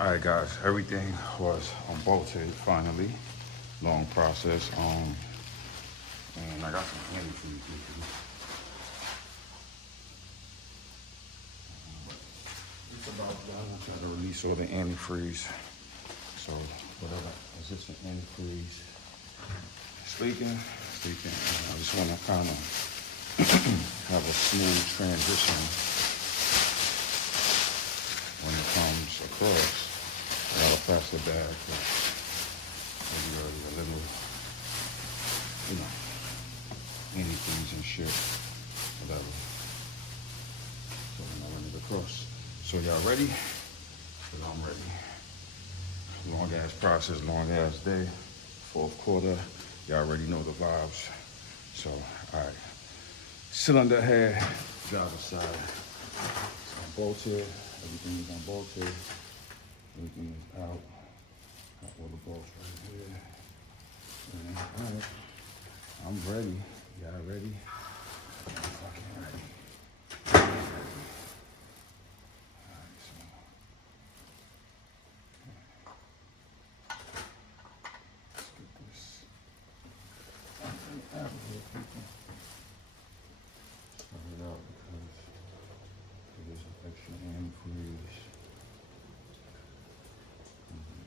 All right, guys, everything was unbolted finally. Long process. And I got some antifreeze with me. It's about done. I try to release all the antifreeze. So whatever, is this an antifreeze? It's leaking. And I just want to kind of have a smooth transition when it comes across. I got a plastic bag, but maybe already a little, antifreeze and shit, whatever. So when I run it across. So y'all ready? Because I'm ready. Long ass process, long ass day. Fourth quarter. Y'all already know the vibes. So, all right. Cylinder head, driver's side. It's unbolted. Everything is unbolted. Everything is out. Got all the bolts right here. And, all right. I'm ready. Y'all ready? I'm fucking ready. All right, so. Let's get this out of here, people. Start it out because there's an extra antifreeze.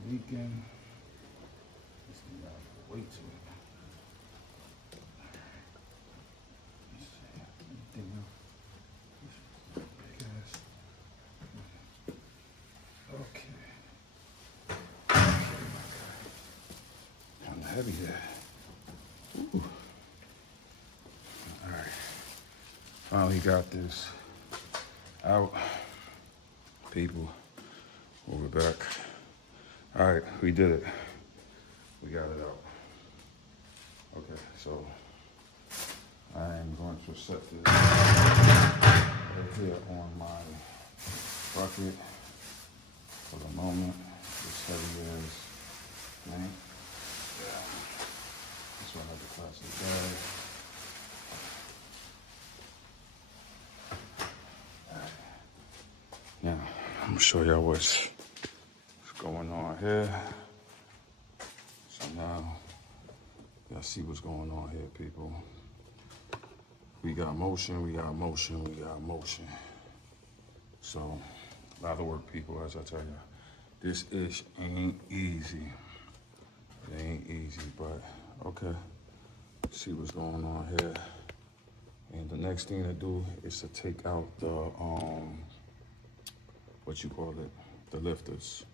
Leaking. This thing got way too. Let's see. Anything else? This big ass. Okay. Kind of heavy there. Ooh. All right. Finally got this out. People, we'll be back. All right, we did it. We got it out. Okay, so I am going to set this right here on my bucket for the moment. It's heavy as blank. Yeah. That's why I have the plastic bag. Now, I'm gonna show y'all what's going on here. So now, y'all see what's going on here, people. We got motion, we got motion, we got motion. So, a lot of work, people, as I tell you. This ish ain't easy. It ain't easy, but okay. See what's going on here. And the next thing to do is to take out the, what you call it, the lifters.